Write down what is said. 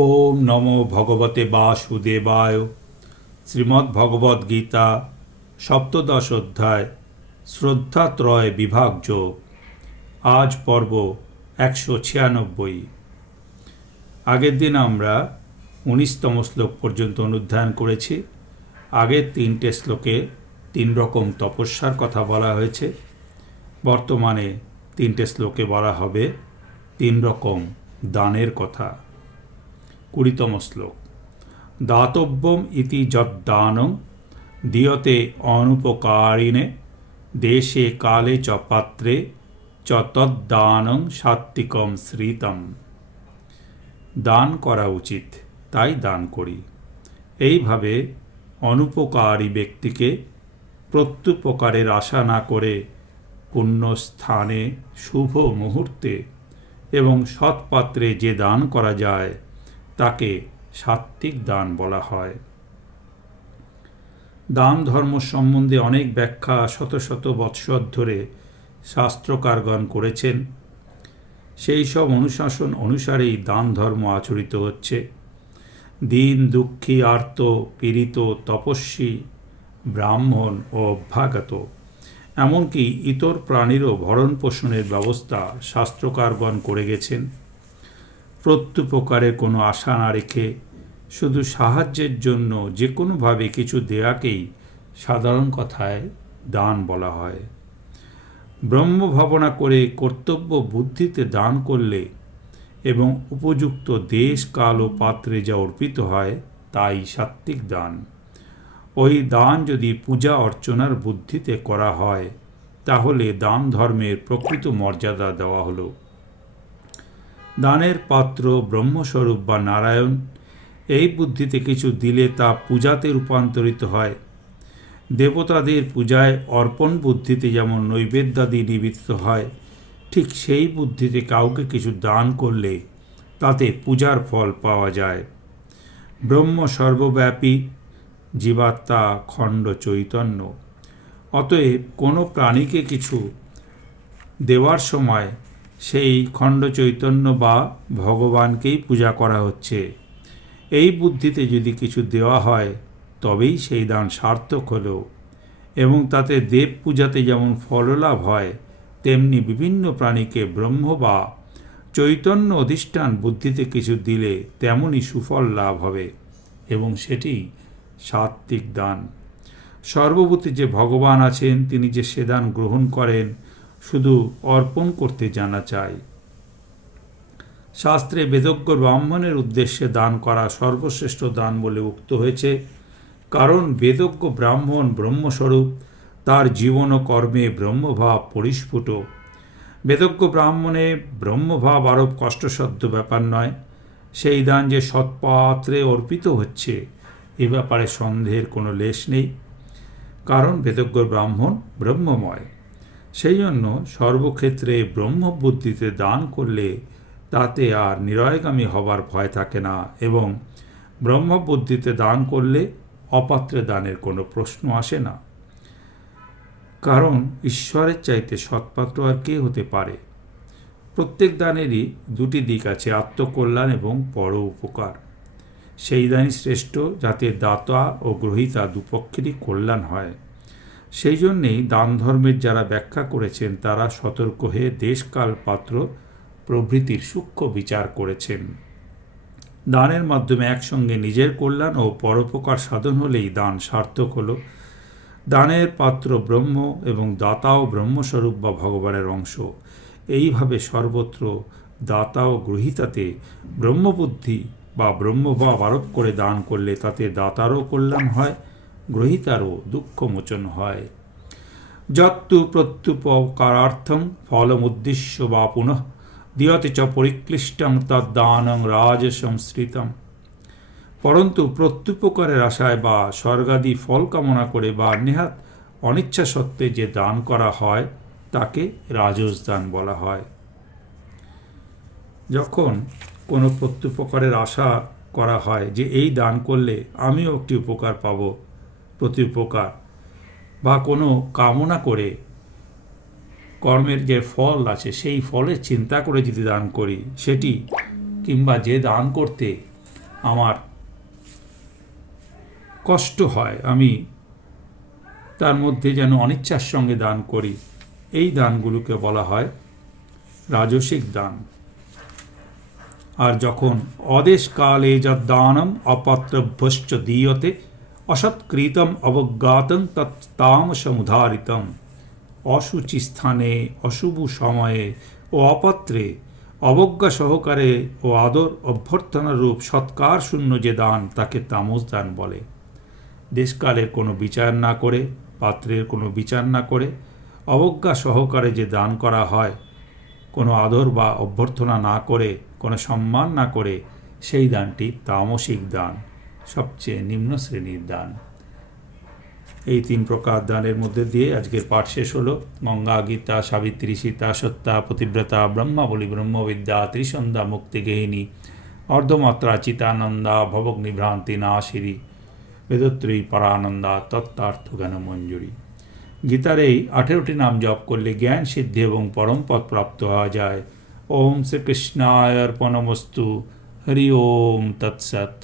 ওম নমো ভগবতে বাসুদেবায়। শ্রীমদ্ ভগবদ গীতা সপ্তদশ অধ্যায়, শ্রদ্ধাত্রয় বিভাগয আজ পর্ব একশো ছিয়ানব্বই। আগের দিন আমরা উনিশতম শ্লোক পর্যন্ত অনুধ্যান করেছি। আগের তিনটে শ্লোকে তিন রকম তপস্যার কথা বলা হয়েছে। বর্তমানে তিনটে শ্লোকে বলা হবে তিন রকম দানের কথা। কুড়িতম শ্লোক। দাতব্যম ইতি যদ্দানং, দিয়তে অনুপকারিণে, দেশে কালে চ পাত্রে, চ তদ্দানং সাত্বিকম শ্রীতম। দান করা উচিত, তাই দান করি। এইভাবে অনুপকারী ব্যক্তিকে প্রত্যুপকারের আশা না করে পুণ্য স্থানে শুভ মুহূর্তে এবং সৎপাত্রে যে দান করা যায় তাকে সাত্ত্বিক দান বলা হয়। দান ধর্ম সম্বন্ধে অনেক ব্যাখ্যা শত শত বৎসর ধরে শাস্ত্রকারগণ করেছেন। সেই সব অনুশাসন অনুসারেই দান ধর্ম আচরিত হচ্ছে। দিন, দুঃখী, আর্ত, পীড়িত, তপস্বী, ব্রাহ্মণ ও অভ্যাগত, এমনকি ইতর প্রাণীরও ভরণ পোষণের ব্যবস্থা শাস্ত্রকারগণ করে গেছেন। প্রত্যুপকারের কোনো আশা না রেখে, শুধু সাহায্যের জন্য যে কোনোভাবে কিছু দেয়াকেই সাধারণ কথায় দান বলা হয়। ব্রহ্ম ভাবনা করে কর্তব্য বুদ্ধিতে দান করলে এবং উপযুক্ত দেশ, কাল ও পাত্রে যা অর্পিত হয়, তাই সাত্ত্বিক দান। ওই দান যদি পূজা অর্চনার বুদ্ধিতে করা হয়, তাহলে দান ধর্মের প্রকৃত মর্যাদা দেওয়া হলো। দানের পাত্র, ব্রহ্মস্বরূপ বা নারায়ণ, এই বুদ্ধিতে কিছু দিলে তা পূজাতে রূপান্তরিত হয়। দেবতাদের পূজায় অর্পণ বুদ্ধিতে যেমন নৈবেদ্যাদি নিবেদিত হয়, ঠিক সেই বুদ্ধিতে কাউকে কিছু দান করলে তাতে পূজার ফল পাওয়া যায়। ব্রহ্ম সর্বব্যাপী জীবাত্মা খণ্ড চৈতন্য। অতএব কোনো প্রাণীকে কিছু দেওয়ার সময় সেই খণ্ড চৈতন্য বা ভগবানকেই পূজা করা হচ্ছে। এই বুদ্ধিতে যদি কিছু দেওয়া হয়, তবেই সেই দান সার্থক হলো এবং তাতে দেব পূজাতে যেমন ফললাভ হয়, তেমনি বিভিন্ন প্রাণীকে ব্রহ্ম বা চৈতন্য অধিষ্ঠান বুদ্ধিতে কিছু দিলে তেমনই সুফল লাভ হবে এবং সেটি সাত্ত্বিক দান। সর্বভূতি যে ভগবান আছেন, তিনি যে সে দান গ্রহণ করেন শুধু অর্পণ করতে জানা চাই। শাস্ত্রে বেদজ্ঞ ব্রাহ্মণের উদ্দেশ্যে দান করা সর্বশ্রেষ্ঠ দান বলে উক্ত হয়েছে, কারণ বেদজ্ঞ ব্রাহ্মণ ব্রহ্মস্বরূপ, তার জীবন ও কর্মে ব্রহ্মভাব পরিস্ফুট। বেদজ্ঞ ব্রাহ্মণে ব্রহ্মভাব আরোপ কষ্টসাধ্য ব্যাপার নয়, সেই দান যে সৎপাত্রে অর্পিত হচ্ছে, এ ব্যাপারে সন্দেহের কোনো লেশ নেই, কারণ বেদজ্ঞ ব্রাহ্মণ ব্রহ্মময়। সেই জন্য সর্বক্ষেত্রে ব্রহ্মবুদ্ধিতে দান করলে তাতে আর নিরয়গামী হবার ভয় থাকে না এবং ব্রহ্মবুদ্ধিতে দান করলে অপাত্রে দানের কোনো প্রশ্ন আসে না। কারণ ঈশ্বরের চাইতে সৎপাত্র আর কে হতে পারে? প্রত্যেক দানেরই দুটি দিক আছে, আত্মকল্যাণ এবং পর উপকার। সেই দানই শ্রেষ্ঠ, যাতে দাতা ও গ্রহিতা দুপক্ষেরই কল্যাণ হয়। সেই জন্যেই দান ধর্মের যারা ব্যাখ্যা করেছেন, তারা সতর্ক হয়ে দেশকাল পাত্র প্রভৃতির সূক্ষ্ম বিচার করেছেন। দানের মাধ্যমে একসঙ্গে নিজের কল্যাণ ও পরোপকার সাধন হলেই দান সার্থক হল। দানের পাত্র ব্রহ্ম এবং দাতাও ব্রহ্মস্বরূপ বা ভগবানের অংশ। এইভাবে সর্বত্র দাতা ও গ্রহিতাতে ব্রহ্মবুদ্ধি বা ব্রহ্মভাব আরোপ করে দান করলে তাতে দাতারও কল্যাণ হয় গ্রহিতারও দুঃখমোচন হয়। যত্তু প্রত্যুপকারার্থং ফলমুদ্দিশ্য বা পুনঃ দিয়তে চ পরিক্লিষ্টং তদ্দানং রাজসংস্কৃতম। পরন্তু প্রত্যুপকারের আশায় বা স্বর্গাদি ফল কামনা করে বা নেহাত অনিচ্ছা সত্ত্বে যে দান করা হয়, তাকে রাজস দান বলা হয়। যখন কোনো প্রত্যুপকারের আশা করা হয় যে এই দান করলে আমিও একটি উপকার পাব প্রতি উপকার বা কোনো কামনা করে কর্মের যে ফল আছে, সেই ফলের চিন্তা করে যদি দান করি, সেটি কিংবা যে দান করতে আমার কষ্ট হয়, আমি তার মধ্যে যেন অনিচ্ছার সঙ্গে দান করি, এই দানগুলোকে বলা হয় রাজসিক দান। আর যখন অদেশ কালে যদ্দানম অপাত্রভ্যশ্চ দীয়তে অসৎকৃতম অবজ্ঞাতং তত্তামসমুধারিতম অসুচি স্থানে অশুভ সময়ে ও অপাত্রে অবজ্ঞা সহকারে ও আদর অভ্যর্থনা রূপ সৎকার শূন্য যে দান তাকে তামস দান বলে দেশকালের কোনো বিচার না করে পাত্রের কোনো বিচার না করে অবজ্ঞা সহকারে যে দান করা হয় কোনো আদর বা অভ্যর্থনা না করে, কোনো সম্মান না করে, সেই দানটি তামসিক দান। সবচেয়ে নিম্ন শ্রেণির দান। এই তিন প্রকার দানের মধ্যে দিয়ে আজকের পাঠ শেষ হলো। গঙ্গা গীতা, সাবিত্রী, সীতা, সত্তা পতিব্রতা ব্রহ্মাবলী ব্রহ্মবিদ্যা ত্রিসন্ধ্যা মুক্তিগেহিনী অর্ধমাত্রা, চিতানন্দা ভবগ্নিভ্রান্তি নাশিরি বেদত্রী পরানন্দা, তত্ত্বার্থ জ্ঞান মঞ্জুরি গীতার এই আঠেরোটি নাম জপ করলে জ্ঞান সিদ্ধি এবং পরম পদ প্রাপ্ত হওয়া যায়। ওম শ্রীকৃষ্ণায় অর্পণমস্তু হরি ওম তৎসৎ।